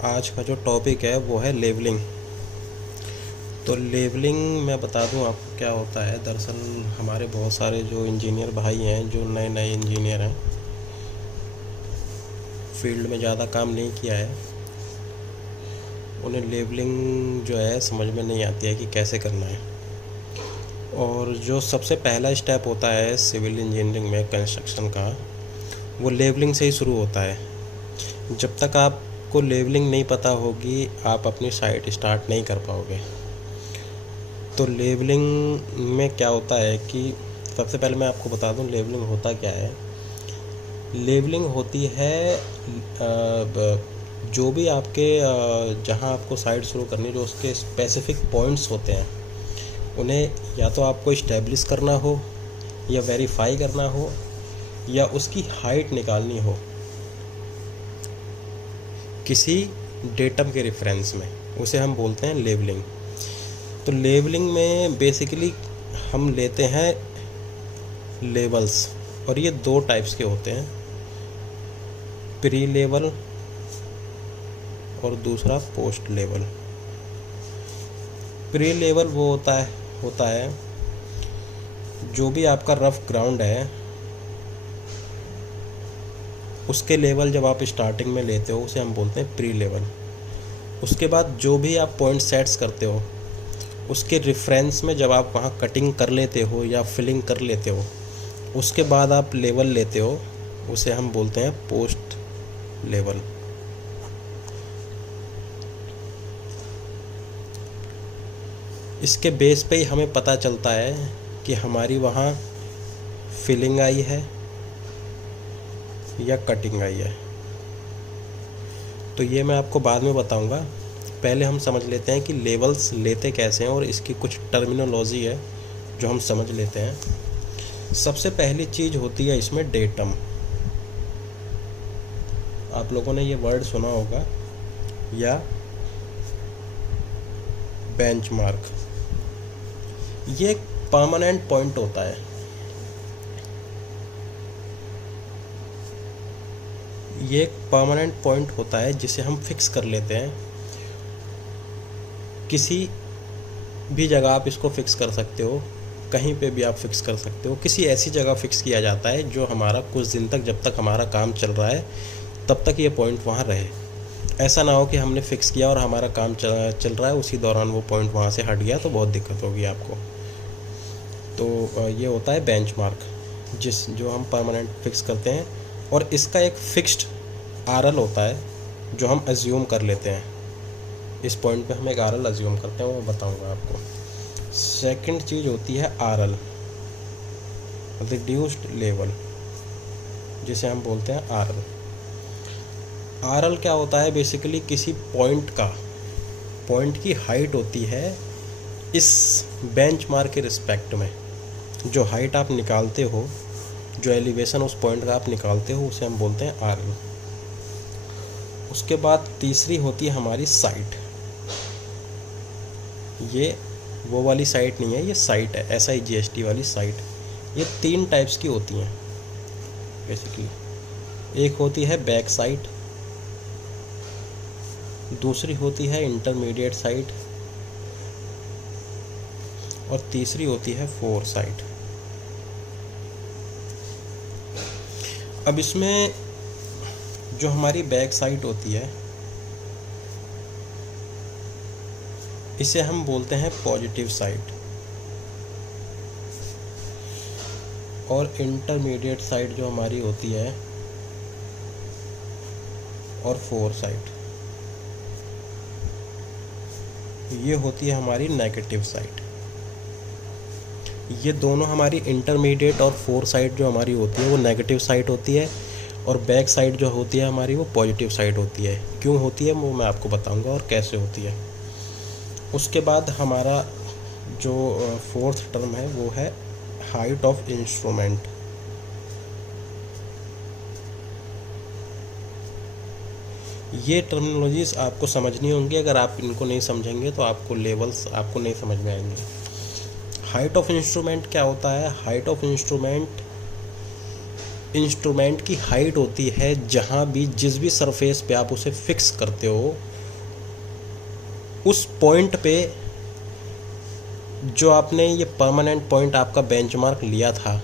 आज का जो टॉपिक है वो है लेवलिंग। तो लेवलिंग मैं बता दूं आपको क्या होता है। दरअसल हमारे बहुत सारे जो इंजीनियर भाई हैं, जो नए नए इंजीनियर हैं, फील्ड में ज़्यादा काम नहीं किया है, उन्हें लेवलिंग जो है समझ में नहीं आती है कि कैसे करना है। और जो सबसे पहला स्टेप होता है सिविल इंजीनियरिंग में कंस्ट्रक्शन का, वो लेवलिंग से ही शुरू होता है। जब तक आपको लेवलिंग नहीं पता होगी, आप अपनी साइट स्टार्ट नहीं कर पाओगे। तो लेवलिंग में क्या होता है कि सबसे पहले मैं आपको बता दूं लेवलिंग होता क्या है। लेवलिंग होती है जो भी आपके जहां आपको साइट शुरू करनी है, जो उसके स्पेसिफिक पॉइंट्स होते हैं, उन्हें या तो आपको इस्टेब्लिश करना हो, या वेरीफाई करना हो, या उसकी हाइट निकालनी हो किसी डेटम के रेफरेंस में, उसे हम बोलते हैं लेवलिंग। तो लेवलिंग में बेसिकली हम लेते हैं लेवल्स, और ये दो टाइप्स के होते हैं, प्री लेवल और दूसरा पोस्ट लेवल। प्री लेवल वो होता है जो भी आपका रफ ग्राउंड है, उसके लेवल जब आप स्टार्टिंग में लेते हो उसे हम बोलते हैं प्री लेवल। उसके बाद जो भी आप पॉइंट सेट्स करते हो, उसके रेफरेंस में जब आप वहाँ कटिंग कर लेते हो या फिलिंग कर लेते हो, उसके बाद आप लेवल लेते हो, उसे हम बोलते हैं पोस्ट लेवल। इसके बेस पे ही हमें पता चलता है कि हमारी वहाँ फिलिंग आई है या कटिंग आई है। तो ये मैं आपको बाद में बताऊंगा। पहले हम समझ लेते हैं कि लेवल्स लेते कैसे हैं, और इसकी कुछ टर्मिनोलॉजी है जो हम समझ लेते हैं। सबसे पहली चीज़ होती है इसमें डेटम। आप लोगों ने ये वर्ड सुना होगा, या बेंचमार्क। ये एक परमानेंट पॉइंट होता है। ये एक परमानेंट पॉइंट होता है जिसे हम फिक्स कर लेते हैं। किसी भी जगह आप इसको फिक्स कर सकते हो, कहीं पे भी आप फिक्स कर सकते हो। किसी ऐसी जगह फिक्स किया जाता है जो हमारा कुछ दिन तक, जब तक हमारा काम चल रहा है, तब तक ये पॉइंट वहाँ रहे। ऐसा ना हो कि हमने फ़िक्स किया और हमारा काम चल रहा है, उसी दौरान वो पॉइंट वहाँ से हट गया, तो बहुत दिक्कत होगी आपको। तो ये होता है बेंचमार्क, जो हम परमानेंट फिक्स करते हैं। और इसका एक फिक्स्ड आरएल होता है जो हम अज्यूम कर लेते हैं। इस पॉइंट पे हम एक आरएल अज्यूम करते हैं, वो मैं बताऊंगा आपको। सेकंड चीज़ होती है आरएल, रिड्यूस्ड लेवल, जिसे हम बोलते हैं आरएल। आरएल क्या होता है? बेसिकली किसी पॉइंट की हाइट होती है इस बेंचमार्क के रिस्पेक्ट में। जो हाइट आप निकालते हो, जो एलिवेशन उस पॉइंट का आप निकालते हो, उसे हम बोलते हैं आरएल। उसके बाद तीसरी होती है हमारी साइट। ये वो वाली साइट नहीं है, ये साइट है, SIGHT वाली साइट। ये 3 टाइप्स की होती हैं बेसिकली। एक होती है बैक साइट, दूसरी होती है इंटरमीडिएट साइट, और तीसरी होती है फोर साइट। अब इसमें जो हमारी बैक साइट होती है, इसे हम बोलते हैं पॉजिटिव साइट, और इंटरमीडिएट साइट जो हमारी होती है, और फोर साइट, ये होती है हमारी नेगेटिव साइट। ये दोनों हमारी इंटरमीडिएट और फोर साइट जो हमारी होती है वो नेगेटिव साइट होती है, और बैक साइड जो होती है हमारी वो पॉजिटिव साइड होती है। क्यों होती है वो मैं आपको बताऊंगा, और कैसे होती है। उसके बाद हमारा जो फोर्थ टर्म है वो है हाइट ऑफ इंस्ट्रूमेंट। ये टर्मिनोलॉजीज आपको समझनी होंगी। अगर आप इनको नहीं समझेंगे तो आपको लेवल्स आपको नहीं समझ में आएंगे। हाइट ऑफ इंस्ट्रूमेंट क्या होता है? हाइट ऑफ इंस्ट्रूमेंट इंस्ट्रूमेंट की हाइट होती है, जहाँ भी जिस भी सरफेस पे आप उसे फिक्स करते हो उस पॉइंट पे जो आपने ये परमानेंट पॉइंट आपका बेंचमार्क लिया था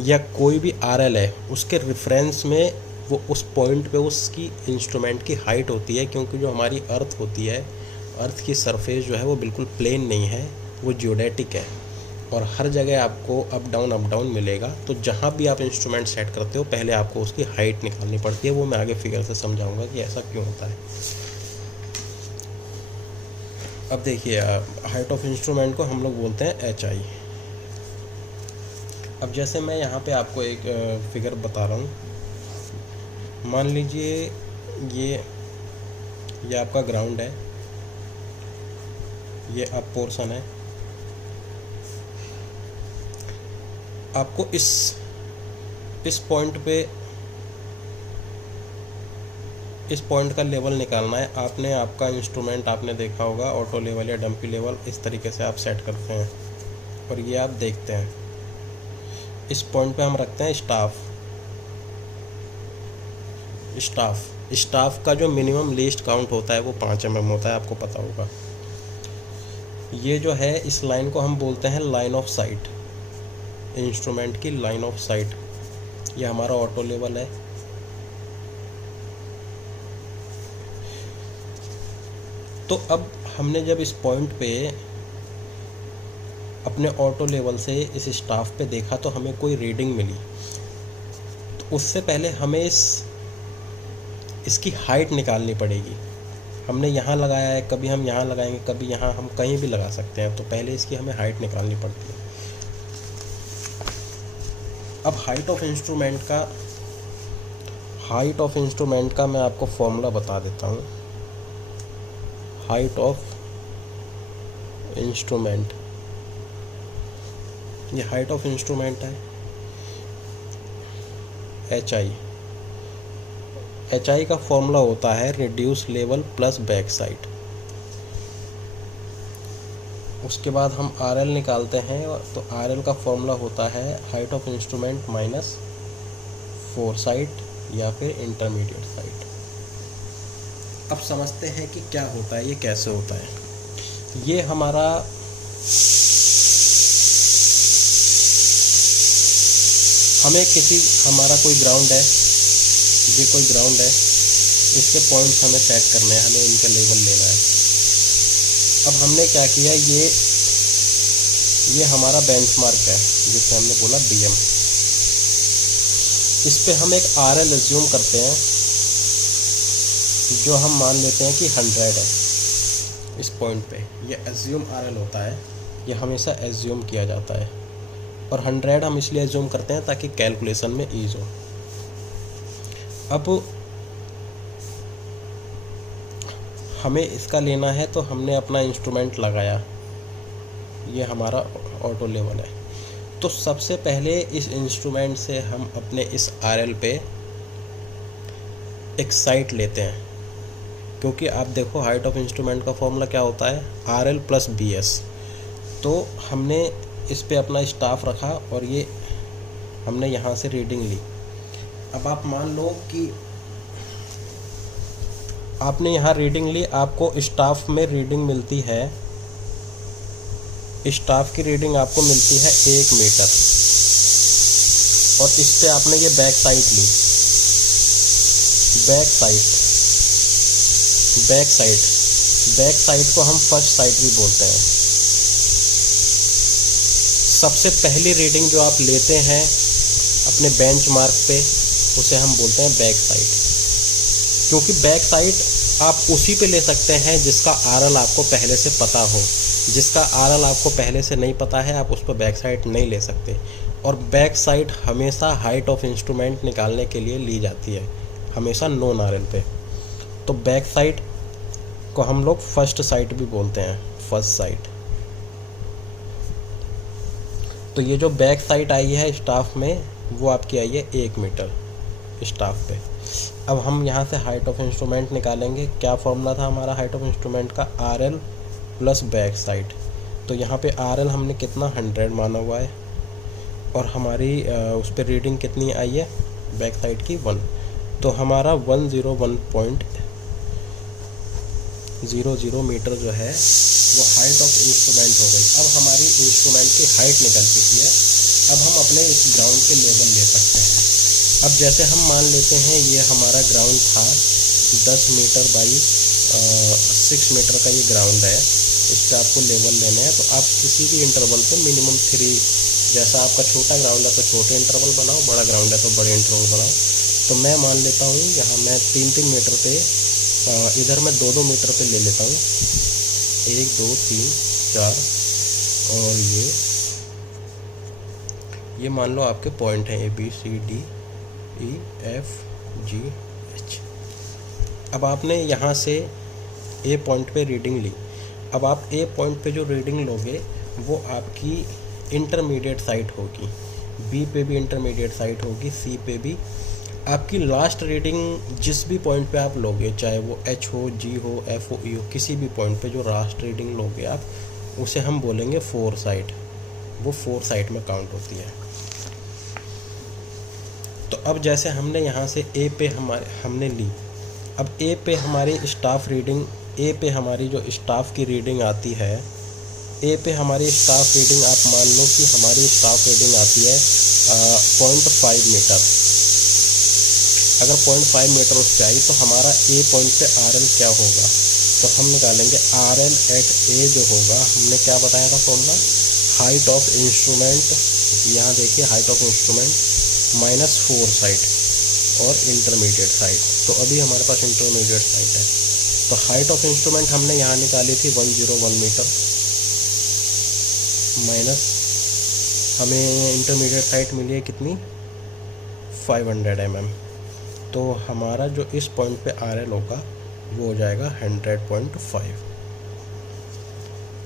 या कोई भी आरएल है उसके रेफरेंस में वो उस पॉइंट पे उसकी इंस्ट्रूमेंट की हाइट होती है। क्योंकि जो हमारी अर्थ होती है, अर्थ की सरफेस जो है वो बिल्कुल प्लेन नहीं है, वो जियोडेटिक है और हर जगह आपको अप डाउन मिलेगा। तो जहाँ भी आप इंस्ट्रूमेंट सेट करते हो पहले आपको उसकी हाइट निकालनी पड़ती है। वो मैं आगे फिगर से समझाऊंगा कि ऐसा क्यों होता है। अब देखिए, हाइट ऑफ इंस्ट्रूमेंट को हम लोग बोलते हैं एच आई। अब जैसे मैं यहाँ पे आपको एक फिगर बता रहा हूँ। मान लीजिए ये आपका ग्राउंड है, ये आप पोर्शन है। आपको इस पॉइंट पे इस पॉइंट का लेवल निकालना है। आपने आपका इंस्ट्रूमेंट आपने देखा होगा, ऑटो लेवल या डंपी लेवल, इस तरीके से आप सेट करते हैं और ये आप देखते हैं। इस पॉइंट पे हम रखते हैं स्टाफ का जो मिनिमम लीस्ट काउंट होता है वो 5 mm होता है, आपको पता होगा। ये जो है इस लाइन को हम बोलते हैं लाइन ऑफ साइट, इंस्ट्रूमेंट की लाइन ऑफ साइट। ये हमारा ऑटो लेवल है। तो अब हमने जब इस पॉइंट पे अपने ऑटो लेवल से इस स्टाफ पे देखा तो हमें कोई रीडिंग मिली, तो उससे पहले हमें इसकी हाइट निकालनी पड़ेगी। हमने यहाँ लगाया है, कभी हम यहाँ लगाएंगे, कभी यहाँ, हम कहीं भी लगा सकते हैं। तो पहले इसकी हमें हाइट निकालनी पड़ती है। अब हाइट ऑफ इंस्ट्रूमेंट का मैं आपको फॉर्मूला बता देता हूँ। हाइट ऑफ इंस्ट्रूमेंट, ये हाइट ऑफ इंस्ट्रूमेंट है एच आई का फॉर्मूला होता है reduce level plus back side. उसके बाद हम आर एल निकालते हैं, तो आर एल का फॉर्मूला होता है height of instrument minus four side या फिर इंटरमीडिएट साइड। अब समझते हैं कि क्या होता है, ये कैसे होता है। ये हमारा हमारा कोई ग्राउंड है, ये कोई ग्राउंड है, इसके पॉइंट्स हमें सेट करने हैं, हमें इनका लेवल लेना है। अब हमने क्या किया, ये हमारा बेंचमार्क है जिसे हमने बोला BM। इस पे हम एक RL एज्यूम करते हैं, जो हम मान लेते हैं कि 100 है। इस पॉइंट पे ये एज्यूम RL होता है, ये हमेशा एज्यूम किया जाता है। और 100 हम इसलिए एज्यूम करते हैं ताकि कैलकुलेशन में ईज हो। अब हमें इसका लेना है, तो हमने अपना इंस्ट्रूमेंट लगाया, ये हमारा ऑटो लेवल है। तो सबसे पहले इस इंस्ट्रूमेंट से हम अपने इस RL पे एक साइट लेते हैं, क्योंकि आप देखो हाइट ऑफ इंस्ट्रूमेंट का फॉर्मूला क्या होता है, RL प्लस BS। तो हमने इस पे अपना स्टाफ रखा और ये हमने यहाँ से रीडिंग ली। अब आप मान लो कि आपने यहाँ रीडिंग ली, आपको स्टाफ में रीडिंग मिलती है, स्टाफ की रीडिंग आपको मिलती है 1 मीटर। और इस पे आपने ये बैक साइड ली, बैक साइड को हम फर्स्ट साइड भी बोलते हैं। सबसे पहली रीडिंग जो आप लेते हैं अपने बेंचमार्क पे, उसे हम बोलते हैं बैक साइड। क्योंकि बैक साइड आप उसी पे ले सकते हैं जिसका RL आपको पहले से पता हो। जिसका RL आपको पहले से नहीं पता है, आप उस पर बैक साइड नहीं ले सकते। और बैक साइड हमेशा हाइट ऑफ इंस्ट्रूमेंट निकालने के लिए ली जाती है, हमेशा नॉन RL पे। तो बैक साइड को हम लोग फर्स्ट साइड भी बोलते हैं, फर्स्ट साइड। तो ये जो बैक साइड आई है स्टाफ में, वो आपकी आई है 1 मीटर स्टाफ पे। अब हम यहाँ से हाइट ऑफ इंस्ट्रूमेंट निकालेंगे। क्या फॉर्मूला था हमारा हाइट ऑफ इंस्ट्रूमेंट का, RL प्लस बैक साइड। तो यहाँ पे RL हमने कितना 100 माना हुआ है, और हमारी उस पर रीडिंग कितनी आई है बैक साइड की 1, तो हमारा 101.00 मीटर जो है वो हाइट ऑफ इंस्ट्रूमेंट हो गई। अब हमारी इंस्ट्रूमेंट की हाइट निकल चुकी है। अब हम अपने इस ग्राउंड के लेवल ले सकते हैं। अब जैसे हम मान लेते हैं ये हमारा ग्राउंड था 10 मीटर बाई 6 मीटर का ये ग्राउंड है, इस पर आपको लेवल लेना है। तो आप किसी भी इंटरवल पे मिनिमम 3, जैसा आपका छोटा ग्राउंड है तो छोटे इंटरवल बनाओ, बड़ा ग्राउंड है तो बड़े इंटरवल बनाओ। तो मैं मान लेता हूँ यहाँ मैं 3-3 मीटर पे, इधर मैं 2-2 मीटर पे ले लेता हूँ, 1 2 3 4, और ये मान लो आपके पॉइंट हैं ABCDEFGH। अब आपने यहाँ से ए पॉइंट पे रीडिंग ली। अब आप ए पॉइंट पे जो रीडिंग लोगे वो आपकी इंटरमीडिएट साइट होगी, बी पे भी इंटरमीडिएट साइट होगी, सी पे भी। आपकी लास्ट रीडिंग जिस भी पॉइंट पे आप लोगे, चाहे वो एच हो, जी हो, एफ हो, ई हो, किसी भी पॉइंट पे जो लास्ट रीडिंग लोगे आप, उसे हम बोलेंगे 4 साइट। वो 4 साइट में काउंट होती है। तो अब जैसे हमने यहाँ से ए पे हमने ली, अब ए पे हमारी स्टाफ रीडिंग, ए पे हमारी जो स्टाफ की रीडिंग आती है, ए पे हमारी स्टाफ रीडिंग आप मान लो कि हमारी स्टाफ रीडिंग आती है 0.5 मीटर। अगर 0.5 मीटर उस पर आई तो हमारा ए पॉइंट पे RL क्या होगा, तो हम निकालेंगे RL एट ए जो होगा, हमने क्या बताया था फॉर्मूला, हाइट ऑफ इंस्ट्रूमेंट, यहाँ देखिए height of instrument minus 4 site और इंटरमीडिएट साइट। तो अभी हमारे पास इंटरमीडिएट साइट है, तो हाइट ऑफ इंस्ट्रूमेंट हमने यहाँ निकाली थी 101 मीटर, माइनस हमें इंटरमीडिएट साइट मिली है कितनी 500 mm। तो हमारा जो इस पॉइंट पे RL होगा वो हो जाएगा 100.5।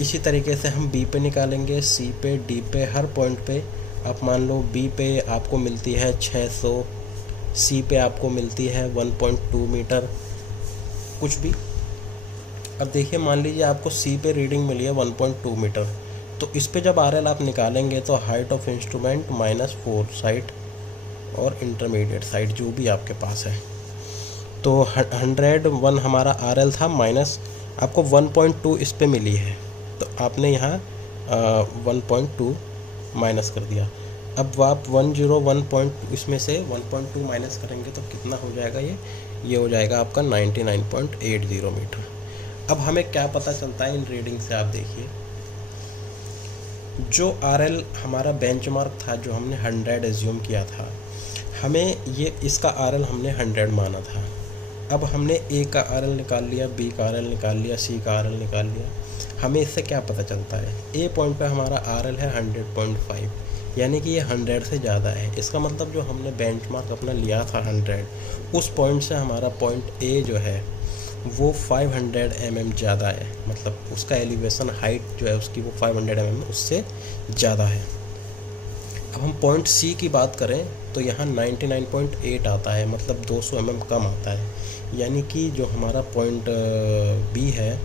इसी तरीके से हम बी पे निकालेंगे, सी पे, डी पे, हर पॉइंट पे। आप मान लो बी पे आपको मिलती है 600, सी पे आपको मिलती है 1.2 मीटर, कुछ भी। अब देखिए मान लीजिए आपको सी पे रीडिंग मिली है 1.2 मीटर, तो इस पे जब RL आप निकालेंगे तो height of instrument minus 4 site और इंटरमीडिएट साइट जो भी आपके पास है। तो 101 हमारा RL था, माइनस आपको 1.2 इस पे मिली है, तो आपने यहाँ 1.2 माइनस कर दिया। अब आप 101 इसमें से 1.2 माइनस करेंगे तो कितना हो जाएगा, ये हो जाएगा आपका 99.80 मीटर। अब हमें क्या पता चलता है इन रीडिंग से, आप देखिए जो RL हमारा बेंचमार्क था जो हमने 100 एज्यूम किया था, हमें ये इसका RL हमने 100 माना था। अब हमने ए का RL निकाल लिया, बी का RL निकाल लिया, सी का RL निकाल लिया। हमें इससे क्या पता चलता है, ए पॉइंट पे हमारा RL है 100.5, यानी कि ये 100 से ज़्यादा है। इसका मतलब जो हमने बेंचमार्क अपना लिया था 100, उस पॉइंट से हमारा पॉइंट ए जो है वो 500 mm ज़्यादा है, मतलब उसका एलिवेशन हाइट जो है उसकी वो 500 mm उससे ज़्यादा है। अब हम पॉइंट सी की बात करें तो यहाँ 99.8 आता है, मतलब 200 mm कम आता है। यानी कि जो हमारा पॉइंट बी है,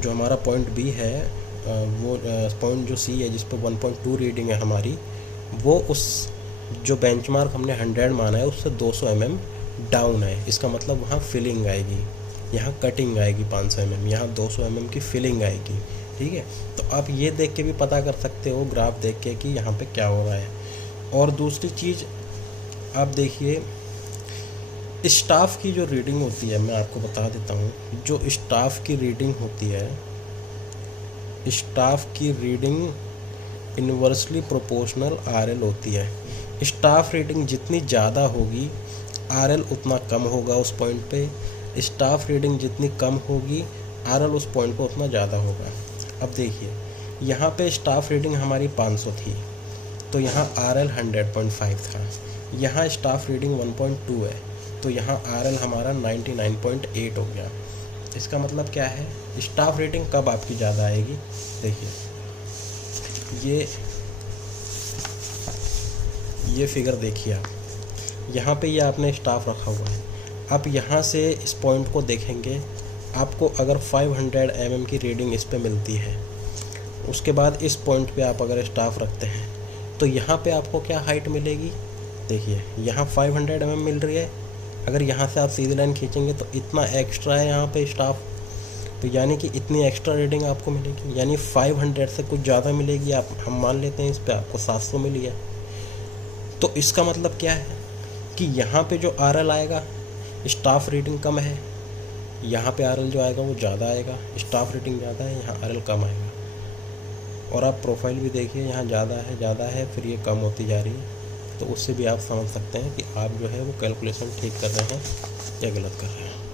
जो हमारा पॉइंट बी है वो पॉइंट जो सी है जिस पर 1.2 रीडिंग है हमारी, वो उस जो बेंचमार्क हमने 100 माना है उससे 200 mm डाउन है। इसका मतलब वहाँ फिलिंग आएगी, यहाँ कटिंग आएगी 500 mm, यहाँ 200 mm की फिलिंग आएगी। ठीक है, तो आप ये देख के भी पता कर सकते हो ग्राफ देख के कि यहाँ पे क्या हो रहा है। और दूसरी चीज़ आप देखिए, स्टाफ की जो रीडिंग होती है, मैं आपको बता देता हूँ, जो स्टाफ की रीडिंग होती है, स्टाफ की रीडिंग इन्वर्सली प्रोपोर्शनल RL होती है। स्टाफ रीडिंग जितनी ज़्यादा होगी RL उतना कम होगा उस पॉइंट पे, स्टाफ रीडिंग जितनी कम होगी RL उस पॉइंट पे उतना ज़्यादा होगा। अब देखिए यहाँ पे स्टाफ रीडिंग हमारी 500 थी, तो यहाँ RL 100.5 था। यहाँ स्टाफ रीडिंग 1.2 है, तो यहाँ RL हमारा 99.8 हो गया। इसका मतलब क्या है, स्टाफ रेटिंग कब आपकी ज़्यादा आएगी, देखिए ये फिगर देखिए आप, यहाँ पे ये आपने स्टाफ रखा हुआ है। आप यहाँ से इस पॉइंट को देखेंगे, आपको अगर 500 mm की रीडिंग इस पे मिलती है, उसके बाद इस पॉइंट पे आप अगर स्टाफ रखते हैं तो यहाँ पे आपको क्या हाइट मिलेगी, देखिए यहाँ 500 mm मिल रही है। अगर यहाँ से आप सीधी लाइन खींचेंगे तो इतना एक्स्ट्रा है यहाँ पे स्टाफ, तो यानी कि इतनी एक्स्ट्रा रीडिंग आपको मिलेगी, यानी 500 से कुछ ज़्यादा मिलेगी। आप हम मान लेते हैं इस पर आपको 700 मिली है। तो इसका मतलब क्या है कि यहाँ पे जो RL आएगा, स्टाफ रेटिंग कम है, यहाँ पे RL जो आएगा वो ज़्यादा आएगा, स्टाफ रेटिंग ज़्यादा है, यहाँ RL कम आएगा। और आप प्रोफाइल भी देखिए, यहाँ ज़्यादा है फिर ये कम होती जा रही है। तो उससे भी आप समझ सकते हैं कि आप जो है वो कैलकुलेशन ठीक कर रहे हैं या गलत कर रहे हैं।